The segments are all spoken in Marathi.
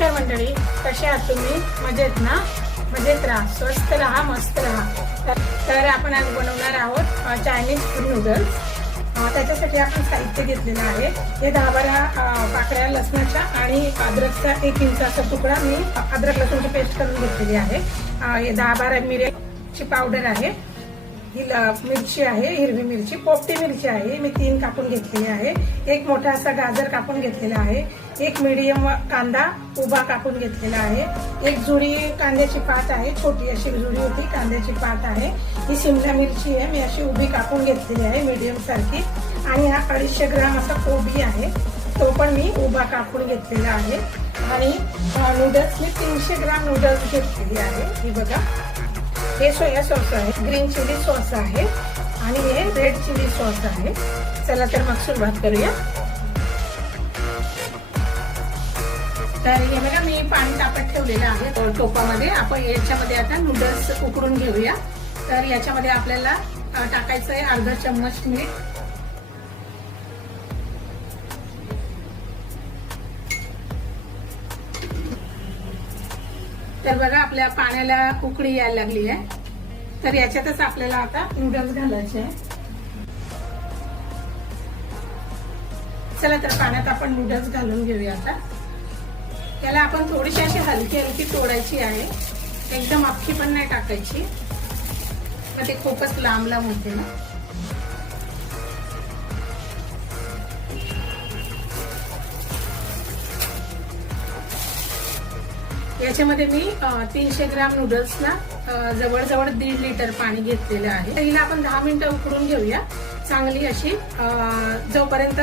नमस्कार मंडळी, कसे आहात तुम्ही? मजेत ना? मजेत राहा, स्वस्त राहा, मस्त राहा. तर आपण आज बनवणार आहोत चायनीज फूड नूडल्स. त्याच्यासाठी आपण साहित्य घेतलेलं आहे. हे 10-12 पाकळ्या लसणाच्या आणि अद्रकचा 1 इंचाचा तुकडा मी अद्रक लसूणची पेस्ट करून घेतलेली आहे. हे 10-12 मिरची पावडर आहे. ही मिरची आहे, हिरवी मिरची, पोपटी मिरची आहे, मी 3 कापून घेतलेली आहे. एक मोठा असा गाजर कापून घेतलेला आहे. एक मीडियम कांदा उभा कापून घेतलेला आहे. एक जुडी कांद्याची पात आहे, छोटी अशी जुडी होती कांद्याची पात आहे. ही शिमला मिरची आहे, मी अशी उभी कापून घेतलेली आहे मीडियम सारखी. आणि हा 250 ग्राम असा कोबी आहे, तो पण मी उभा कापून घेतलेला आहे. आणि नूडल्स मी 300 ग्राम नूडल्स घेतलेली आहे. ही बघा, हे सोया सॉस आहे, ग्रीन चिली सॉस आहे आणि हे रेड चिली सॉस आहे. चला तर मग सुरुवात करूया. तर हे बघा, मी पाणी तापत ठेवलेलं आहे टोपामध्ये. आपण याच्यामध्ये आता नूडल्स उकडून घेऊया. तर याच्यामध्ये आपल्याला टाकायचं आहे अर्धा चम्मच मीठ, तर बघा आपल्या पाण्याला उकळी यायला लागली आहे. तर याच्यातच आपल्याला आता नूडल्स घालायचे आहे. चला तर पाण्यात आपण नूडल्स घालून घेऊया. आता त्याला आपण थोडीशी अशी हलकी हलकी तोडायची आहे, एकदम अख्खी पण नाही टाकायची, तर ते खूपच लांब लांब होते ना. याच्यामध्ये मी 300 ग्राम नूडल्सला जवळजवळ 1.5 लिटर पाणी घेतलेलं आहे. हिला आपण 10 मिनिटं उकडून घेऊया, चांगली अशी जोपर्यंत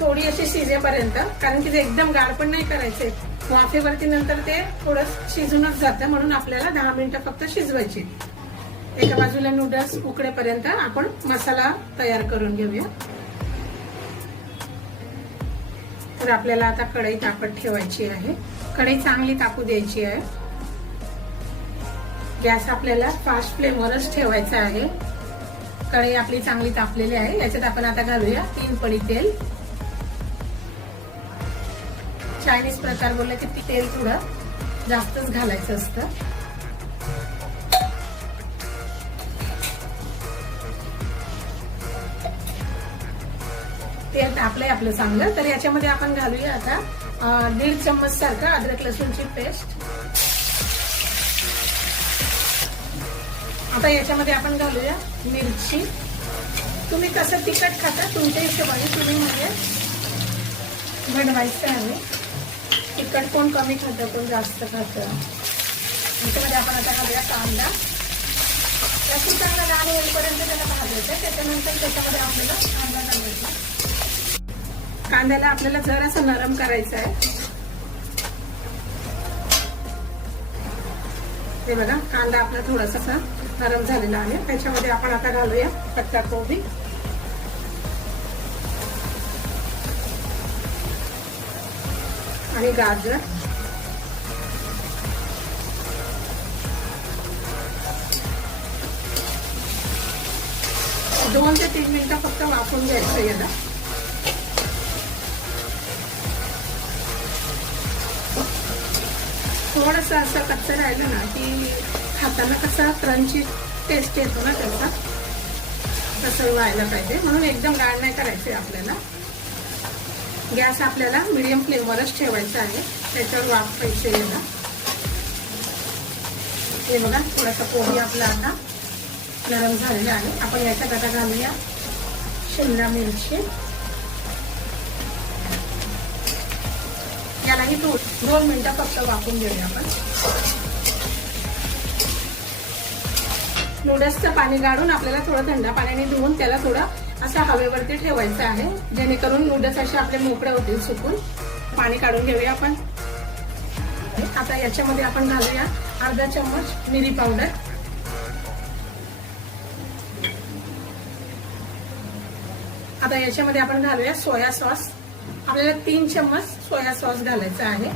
थोडी अशी शिजेपर्यंत. कारण की ते एकदम गार पण नाही करायचे, वाफेवरती नंतर ते थोडं शिजूनच जातं, म्हणून आपल्याला 10 मिनिटं फक्त शिजवायची. एका बाजूला नूडल्स उकडेपर्यंत आपण मसाला तयार करून घेऊया. तर आपल्याला आता कढई तापत ठेवायची आहे. कढई चांगली तापू द्यायची आहे. गॅस आपल्याला फास्ट फ्लेमवरच ठेवायचा आहे. कढई आपली चांगली तापलेली आहे. याच्यात आपण आता घालूया 3 पळी तेल. चायनीज प्रकार बोलले की तेल थोडं जास्तच घालायचं असतं. तेल तापलंय आपलं चांगलं. तर याच्यामध्ये आपण घालूया आता 1.5 चम्मच सारखं अद्रक लसूणची पेस्ट. आता याच्यामध्ये आपण घालूया मिरची. तुम्ही कसं तिखट खाता तुमच्या हिशोबाने तुम्ही म्हणजे बनवायचं आहे. तिखट कोण कमी खातं, कोण जास्त खातं. याच्यामध्ये आपण आता घालूया कांदा. जास्त चांगला लाल होईपर्यंत त्याला भाजायचं. त्याच्यानंतर त्याच्यामध्ये आपल्याला कांदा घालायचा. कांद्याला आपल्याला जरासं नरम करायचं आहे. हे बघा, कांदा आपला थोडासा नरम झालेला आहे. त्याच्यामध्ये आपण आता घालूया कच्चा कोबी. आणि गाजर. दोन ते 3 मिनिटं फक्त वाफवून घ्यायचं याला. थोडंसं असं कच्चं राहिलं ना की खाताना कसा क्रंची टेस्ट येतो ना, त्याचा तसं व्हायला पाहिजे. म्हणून एकदम गाळ नाही करायचे आपल्याला. गॅस आपल्याला मीडियम फ्लेमवरच ठेवायचा आहे. त्याच्यावर वाफवायचे याला. हे बघा, थोडासा कोबी आपला आता नरम झालेला आहे. आपण याच्यात आता घालूया शिमला मिरची. यालाही 2 मिनिटं फक्त वाफवून घेऊया आपण. नूडल्सचं पाणी गाळून आपल्याला थोडं थंड पाण्याने धुवून त्याला थोडं असं हवेवरती ठेवायचं आहे, जेणेकरून नूडल्स असे आपले मोकळे होतील सुकून. पाणी काढून घेऊया आपण. आता याच्यामध्ये आपण घालूया अर्धा चम्मच मिरी पावडर. आता याच्यामध्ये आपण घालूया सोया सॉस. आपल्याला 3 चम्मच सोया सॉस घालायचा आहे.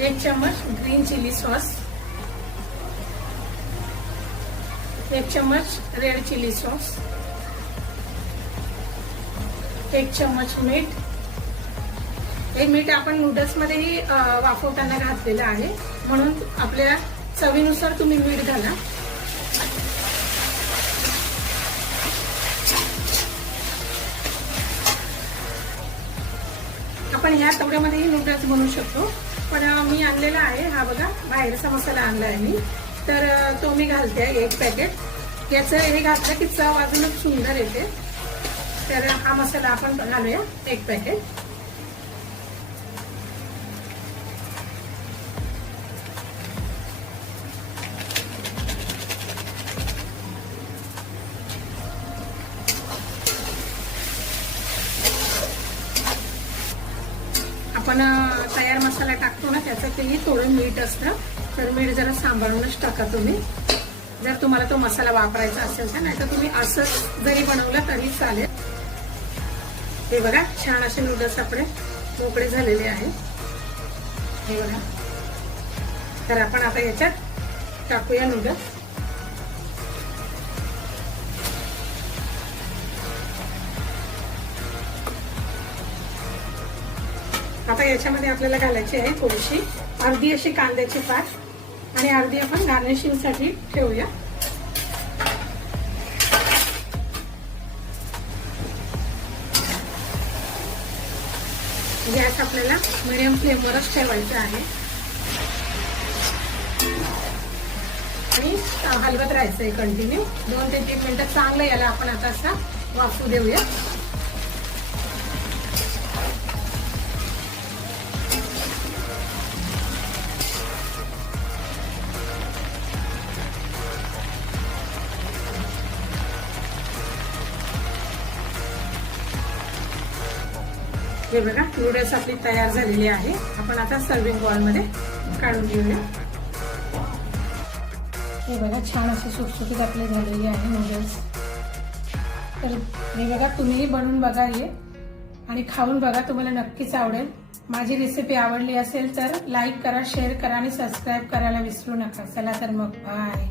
एक चम्मच ग्रीन चिली सॉस. 1 चम्मच रेड चिली सॉस, 1 चम्मच मीठ. हे मीठ आपण नूडल्स मध्येही वाफवताना घातलेलं आहे, म्हणून आपल्या चवीनुसार तुम्ही मीठ घाला. आपण ह्या तवड्यामध्येही नूडल्स बनवू शकतो, पण मी आणलेला आहे हा बघा, बाहेरचा मसाला आणला आहे मी, तर तो मी घालते 1 पॅकेट. याचं हे घातलं की चव अजूनच सुंदर येते. तर हा मसाला आपण घालूया 1 पॅकेट. आपण तयार मसाला टाकतो ना, त्याच्यातही थोडं मीठ असतं, तर मीठ जरा सांभाळूनच टाका तुम्ही, जर तुम्हाला तो मसाला वापरायचा असेल तर. नाही तर तुम्ही असं जरी बनवलं तरी चालेल. हे बघा, छान असे नूडल्स आपले मोकळे झालेले आहे. हे बघा, तर आपण आता याच्यात टाकूया नूडल्स. आता याच्यामध्ये आपल्याला घालायची आहे थोडीशी, अर्धी अशी कांद्याची पात आणि अर्धी आपण गार्निशिंग साठी ठेवूया. गॅस आपल्याला मीडियम फ्लेमवरच ठेवायचा आहे आणि हलवत राहायचंय कंटिन्यू. 2 ते 3 मिनिटं चांगलं याला आपण आता असा वाफू देऊया. हे बघा, नूडल्स आपली तयार झालेली आहे. आपण आता सर्विंग बॉल मध्ये काढून घेऊया. हे बघा, छान असे सुटसुटीत आपले झालेले आहे नूडल्स. तर हे बघा, तुम्हीही बनवून बघा हे आणि खाऊन बघा, तुम्हाला नक्कीच आवडेल. माझी रेसिपी आवडली असेल तर लाईक करा, शेअर करा आणि सबस्क्राईब करायला विसरू नका. चला तर मग बाय.